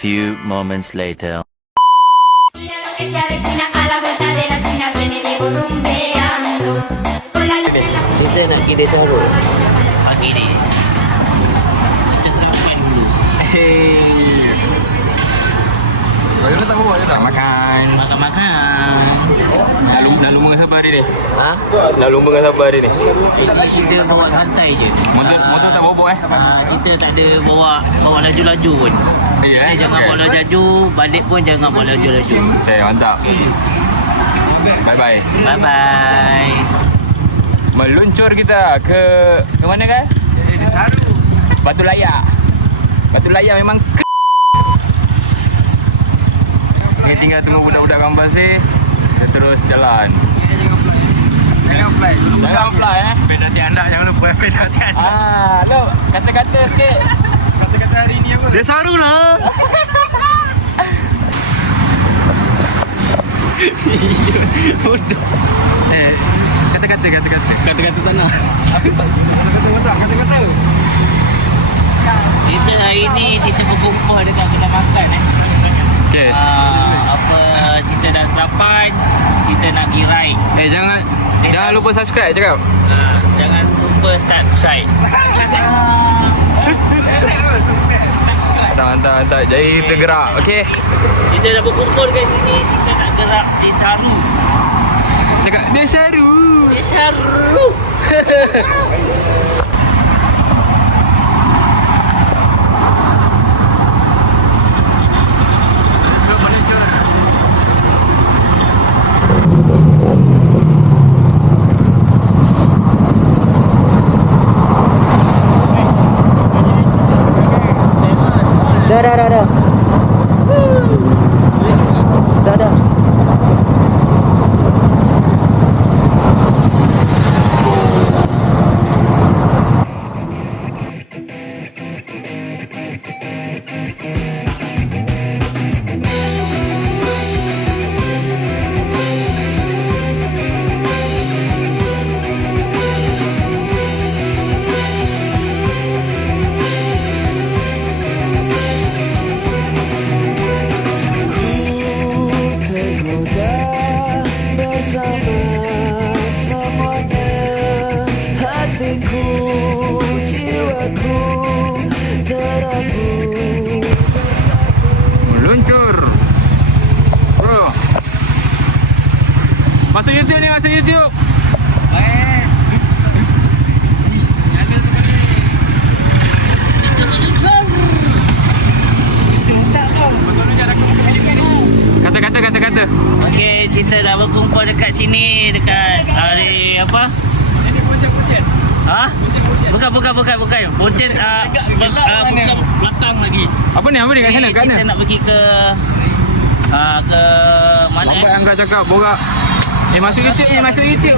few moments later. Kita nak pergi desa baru. Pagi ni kita selamatkan dulu. Kita tak bawa je dah makan. Makan-makan. Nak lumba dengan siapa hari ni? Ha? Nak lumba dengan siapa hari ni? Kita bawa santai je. Motor tak bawa Kita tak ada bawa laju-laju pun. Ya Jangan bawa laju, balik pun jangan bawa laju-laju. Okay, mantap. Bye-bye. Bye-bye. Meluncur kita ke mana kan? Batu Layak. Batu Layak memang ni tinggal tunggu budak-budak kampung pasir. Kita terus jalan. Jangan fly. Jangan fly Pen hati anda jangan lupa pen hati anda. Dok, kata-kata sikit. Kata-kata hari ni apa? Dia saru lah. Bodoh. Kata-kata. Kata-kata tanah. Kata-kata. Kita hari ni kita berkumpul dekat kedai makan Okay. Kita dah sarapan, kita nak pergi ride. Jangan lupa subscribe cakap. Jangan lupa start ride. Mantap. Jadi kita gerak. Okay. Kita dah berkumpul kat sini, kita nak gerak di Saru. Cakap dia seru. Di Saru. Dah. Meluncur. Bro. Masuk YouTube ni, masuk YouTube. Kata. Okey, kita dah berkumpul dekat sini dekat hari apa? Ini punjen. Ha? Bukan. Punjen bukan belakang lagi. Apa ni kat sana? Kat Kita mana? nak pergi ke mana? Lambat yang kau cakap borak. Masuk YouTube. Masuk YouTube.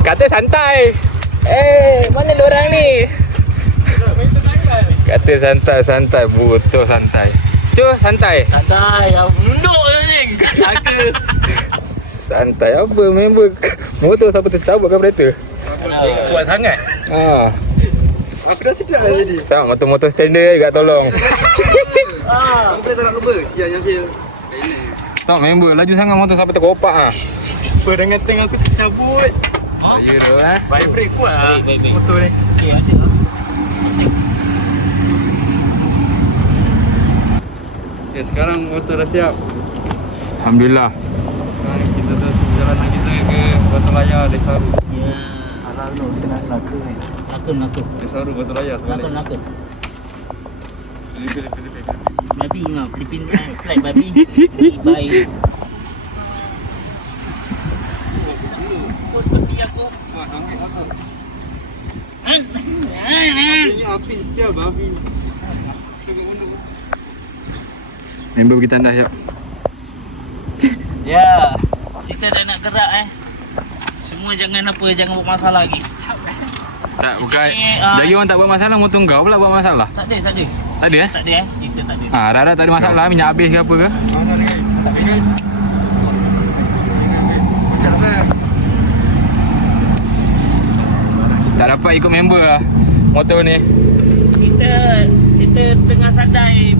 Kata santai. Mana lorang ni? Kata santai, butuh santai. Santai. Santai, menunduk anjing. Kata. Santai apa member motor siapa tercabut kan kereta? Kuat sangat. Aku dah sedap dah tadi. Tak, motor standard kat tolong. Aku boleh tak nak lupa. Siang yang sil. Tak, member laju sangat motor sampai terkopak Dengan tank aku tercabut. Ya tu Vibrate kuat lah Baik. motor ni. Okey, asyik. Okay, sekarang motor dah siap. Alhamdulillah. Sekarang kita dah perjalanan kita ke Batu Layar Desaru. Ya. Salah dulu, Melaka ni. Nakun. Desaru Batu Layar tu balik. Nakun. Pilih. Babi mah, Filipin flight babi. Bye. Babi aku. Ini api siap babi. Member pergi tandas siap. Ya. Kita dah nak gerak Semua jangan buat masalah lagi. Tak, bukan. Ini, Lagi orang tak buat masalah, motor kau pula buat masalah. Tak ada. Tak ada Tak ada Kita tak ada. Rara tak ada masalah, minyak habis ke apa ke? Tak dapat ikut member lah motor ni. Kita tengah sadai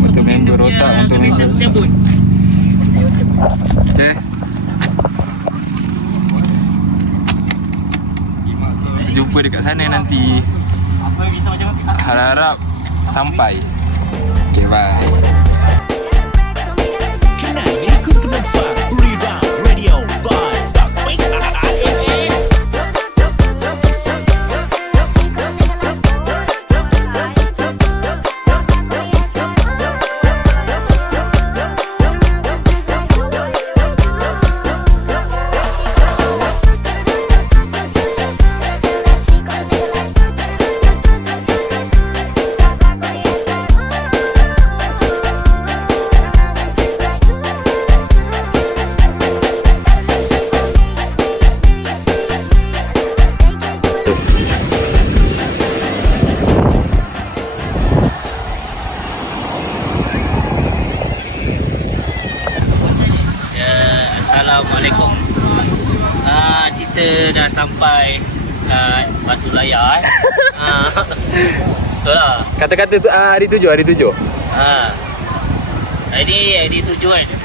Motor member rosak, motor member rosak. Okay. Jumpa dekat sana nanti. Apa bisa macam Harap sampai. Okay, bye. Assalamualaikum. Kita dah sampai kat Batu Layar Betul lah. Kata-kata tu hari 7. Hari 7 nanti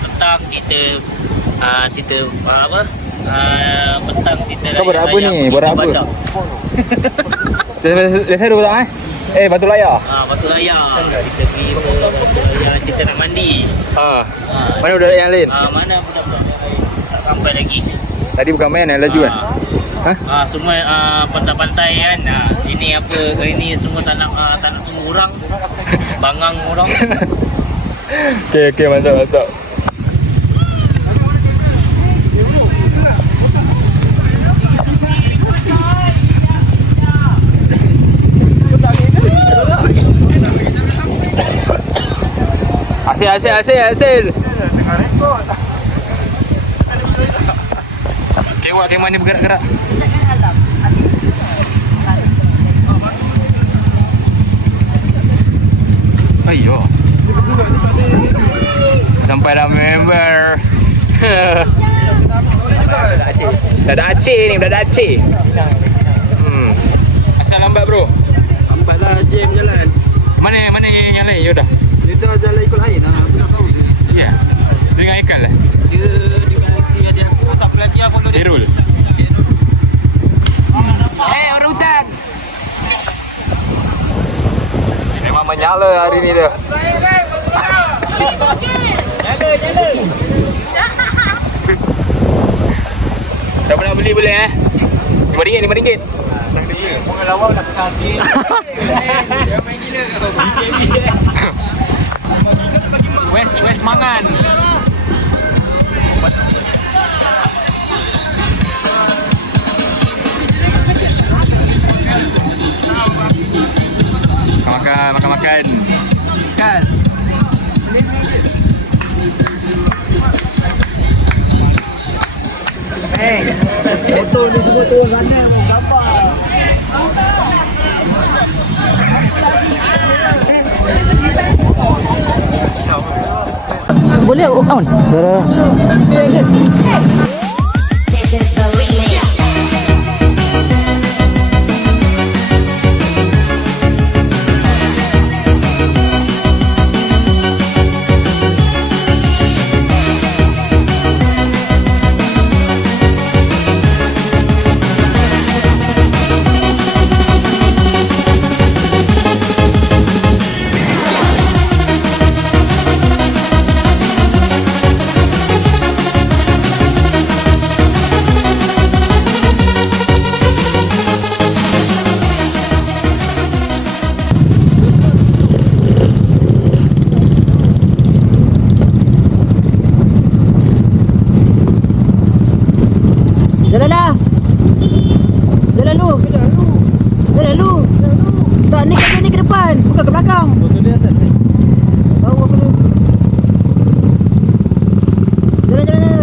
petang kita apa? Petang kita Kau buat apa ni? Buat apa? Saya dulu tak Batu Layar. Batu Layar. Kita pergi ke Batu Layar, kita nak mandi. Mana budak yang lain? Mana budak-budak yang lain? Tak sampai lagi. Tadi bukan main laju kan? Semua pantai-pantai kan. Ini apa? Ini semua tak nak tunggu orang. Bangang orang. Okey, mantap. Hasil. Tengah rekod. Kemah ni bergerak-gerak. Ayo. Sampai dah member. Dah ada Aceh. Asal lambat bro. Lambat lah jam jalan. Mana yang lain? Ya dah. Dia dah jalan ikut lain lah. Aku tak tahu. Ya. Dengan Aikal lah. Dia dengan si adik aku tak belajar follow dia. Irul. Orang hutan. Memang menyala hari ni dia. Nyala. Siapa nak beli boleh RM5. Pengalaman dah kaki. Dia main gila. West Mangan. Makan. Kan. Motor ni semua turun sana. Boleh on. Jalanlah. Jalan lu. Jalan lu. Tak, ni ke depan, bukan ke belakang. Betul dia atas. Tahu apa tu? Jalan.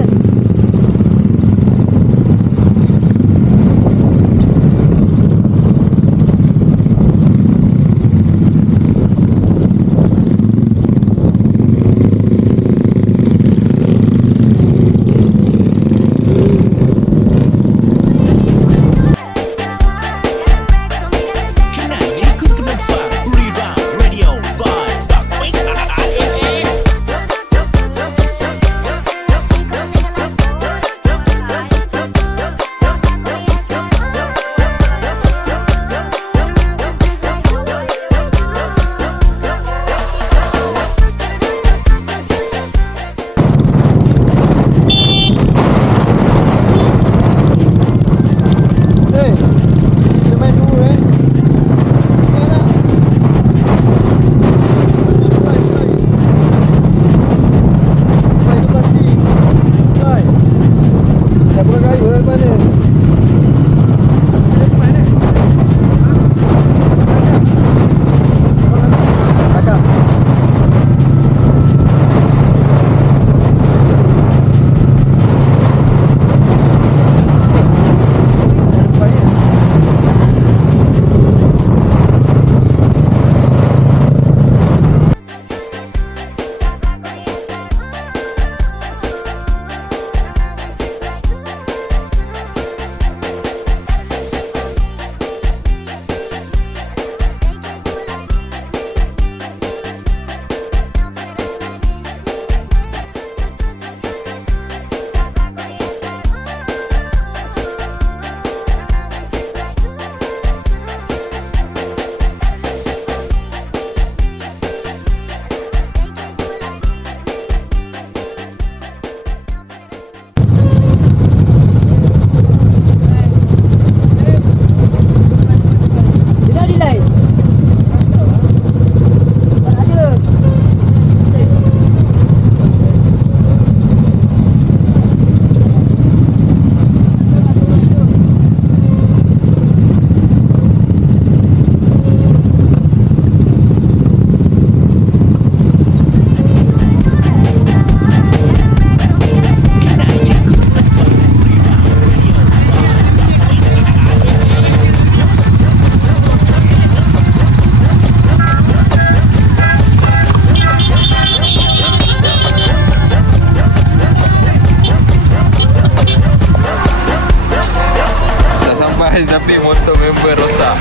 Tapi motor member rosak.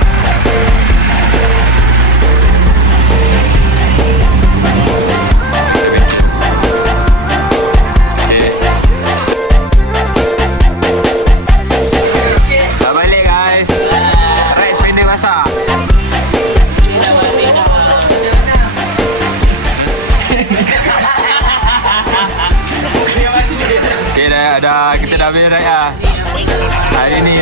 Dah balik guys. Rice pendek basah. Okay, kita dah habis ride lah. Hari ni